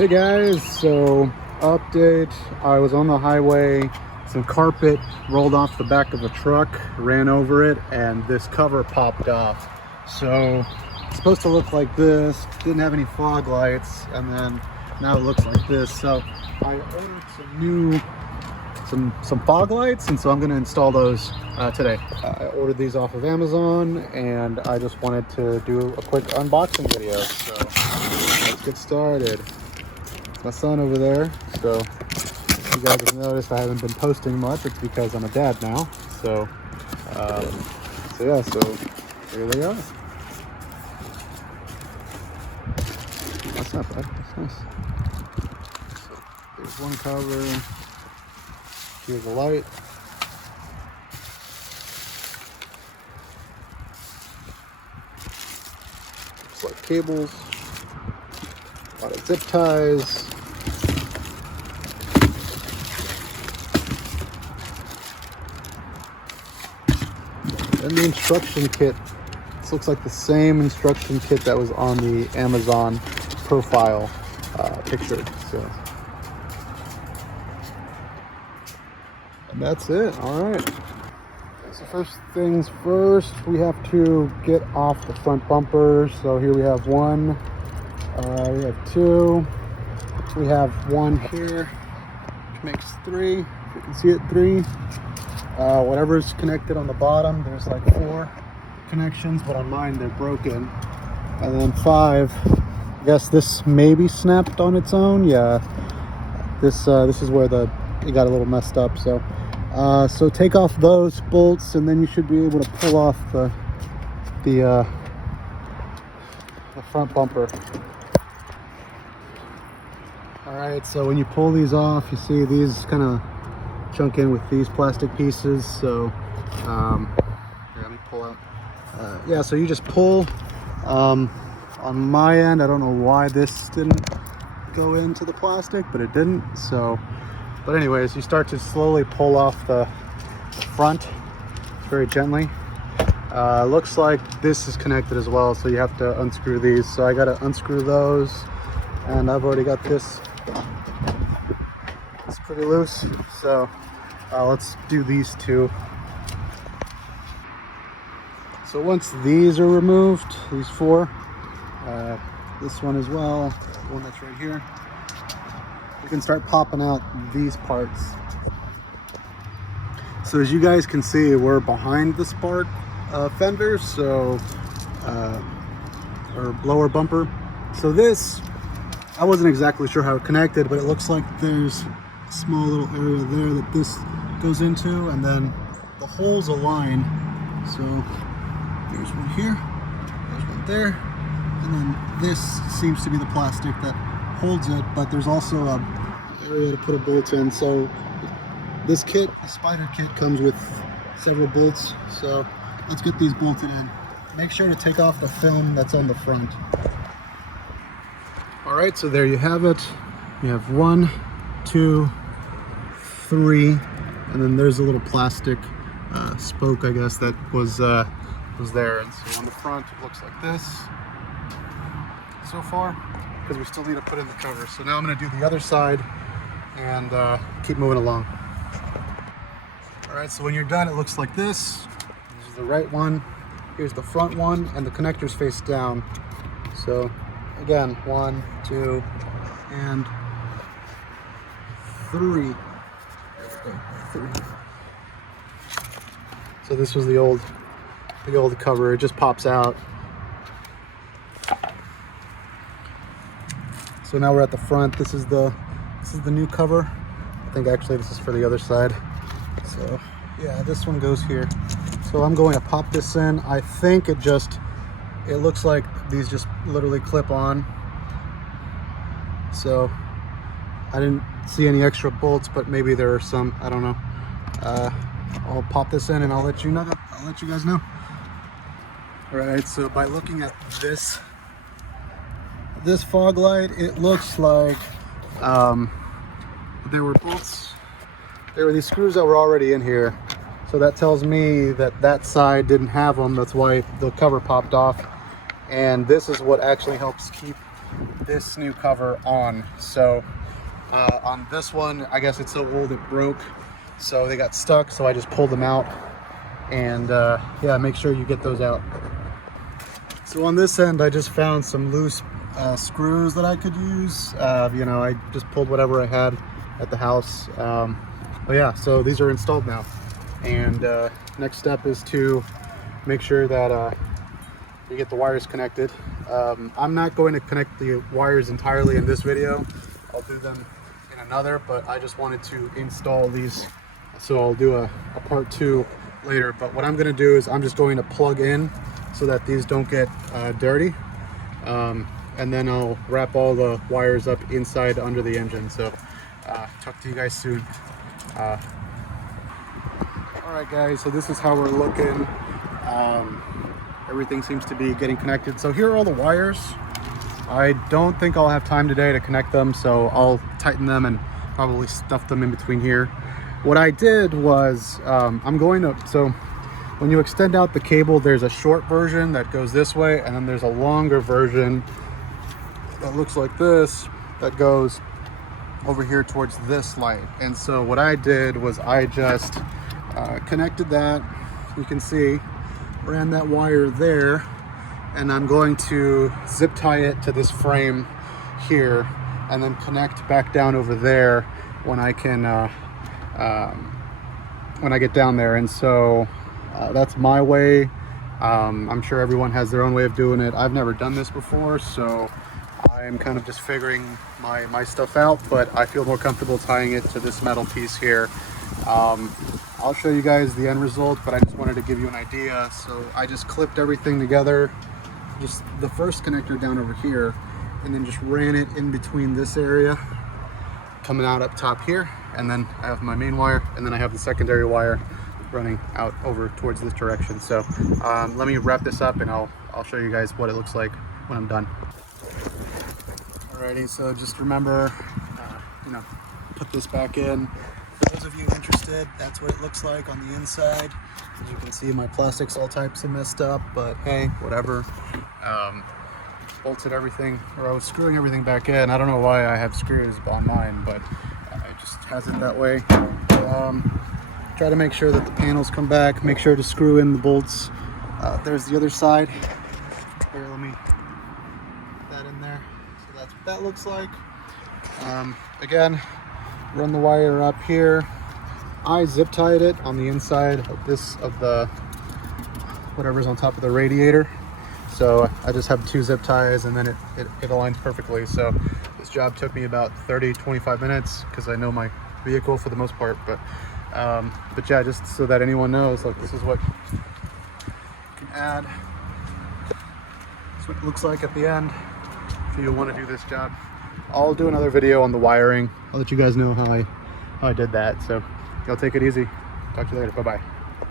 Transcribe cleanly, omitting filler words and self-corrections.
Hey guys, so update. I was on the highway, some carpet rolled off the back of a truck, ran over it, and this cover popped off. So it's supposed to look like this, didn't have any fog lights, and then now it looks like this. So I ordered some fog lights, and so I'm going to install those today. I ordered these off of Amazon, and I just wanted to do a quick unboxing video. So let's get started. My son over there, so you guys have noticed I haven't been posting much. It's because I'm a dad now. So yeah, so here they are. That's not bad, that's nice. So there's one cover, here's a light. Looks like cables, a lot of zip ties. And the instruction kit. This looks like the same instruction kit that was on the Amazon profile picture. So, and that's it. All right. So first things first, we have to get off the front bumpers. So here we have one. We have two. We have one here, which makes three. If you can see it, three. Whatever's connected on the bottom, there's like 4 connections, but on mine they're broken. And then 5, I guess this maybe snapped on its own. Yeah, this is where it got a little messed up. So so take off those bolts, and then you should be able to pull off the front bumper. All right, so when you pull these off, you see these kind of chunk in with these plastic pieces. So here, let me pull out. Yeah, so you just pull. On my end, I don't know why this didn't go into the plastic, but it didn't. So, but anyways, you start to slowly pull off the front very gently. Looks like this is connected as well, so you have to unscrew these. So I got to unscrew those, and I've already got this. It's pretty loose, so let's do these two. So once these are removed, these 4, this one as well, the one that's right here, we can start popping out these parts. So as you guys can see, we're behind the spark fenders, so or lower bumper. So this, I wasn't exactly sure how it connected, but it looks like there's a small little area there that this goes into, and then the holes align. So there's one here, there's one there, and then this seems to be the plastic that holds it, but there's also an area to put a bolt in. So this kit, the Spyder kit, comes with several bolts. So let's get these bolted in. Make sure to take off the film that's on the front. All right, so there you have it. You have 1, 2, 3, and then there's a little plastic spoke, I guess, that was there. And so on the front, it looks like this so far, because we still need to put in the cover. So now I'm going to do the other side and keep moving along. All right, so when you're done, it looks like this. This is the right one. Here's the front one, and the connectors face down. So again, 1, 2, and 3. So this was the old cover. It just pops out. So now we're at the front. This is the new cover. I think actually this is for the other side. So yeah, this one goes here. So I'm going to pop this in. I think it looks like these just literally clip on. So I didn't see any extra bolts, but maybe there are some, I don't know. I'll pop this in and I'll let you guys know. All right, so by looking at this fog light, it looks like there were bolts. There were these screws that were already in here. So that tells me that side didn't have them. That's why the cover popped off. And this is what actually helps keep this new cover on. So on this one, I guess it's so old it broke, so they got stuck, so I just pulled them out. And yeah, make sure you get those out. So on this end, I just found some loose screws that I could use. You know, I just pulled whatever I had at the house. But yeah, so these are installed now. And next step is to make sure that you get the wires connected. I'm not going to connect the wires entirely in this video. I'll do them in another, but I just wanted to install these. So I'll do a part 2 later. But what I'm going to do is I'm just going to plug in so that these don't get dirty. And then I'll wrap all the wires up inside under the engine. So talk to you guys soon. Alright guys, so this is how we're looking. Everything seems to be getting connected. So here are all the wires. I don't think I'll have time today to connect them, so I'll tighten them and probably stuff them in between here. What I did was, so when you extend out the cable, there's a short version that goes this way, and then there's a longer version that looks like this, that goes over here towards this light. And so what I did was I just connected that. You can see, ran that wire there, and I'm going to zip tie it to this frame here, and then connect back down over there when I can when I get down there. And so that's my way. I'm sure everyone has their own way of doing it. I've never done this before, so I'm kind of just figuring my stuff out, but I feel more comfortable tying it to this metal piece here. I'll show you guys the end result, but I just wanted to give you an idea. So I just clipped everything together, just the first connector down over here, and then just ran it in between this area, coming out up top here, and then I have my main wire, and then I have the secondary wire running out over towards this direction. So let me wrap this up, and I'll show you guys what it looks like when I'm done. Alrighty, so just remember, you know, put this back in. For those of you interested, that's what it looks like on the inside. As you can see, my plastic's all types of messed up, but hey, whatever. Bolted everything, or I was screwing everything back in. I don't know why I have screws on mine, but it just has it that way. Try to make sure that the panels come back. Make sure to screw in the bolts. There's the other side. Here, let me put that in there. So that's what that looks like. Again, run the wire up here. I zip tied it on the inside of the whatever's on top of the radiator. So I just have 2 zip ties, and then it aligns perfectly. So this job took me about 30-25 minutes because I know my vehicle for the most part. But yeah, just so that anyone knows, like, this is what you can add. That's what it looks like at the end if you want to do this job. I'll do another video on the wiring. I'll let you guys know how I did that. So y'all take it easy. Talk to you later. Bye-bye.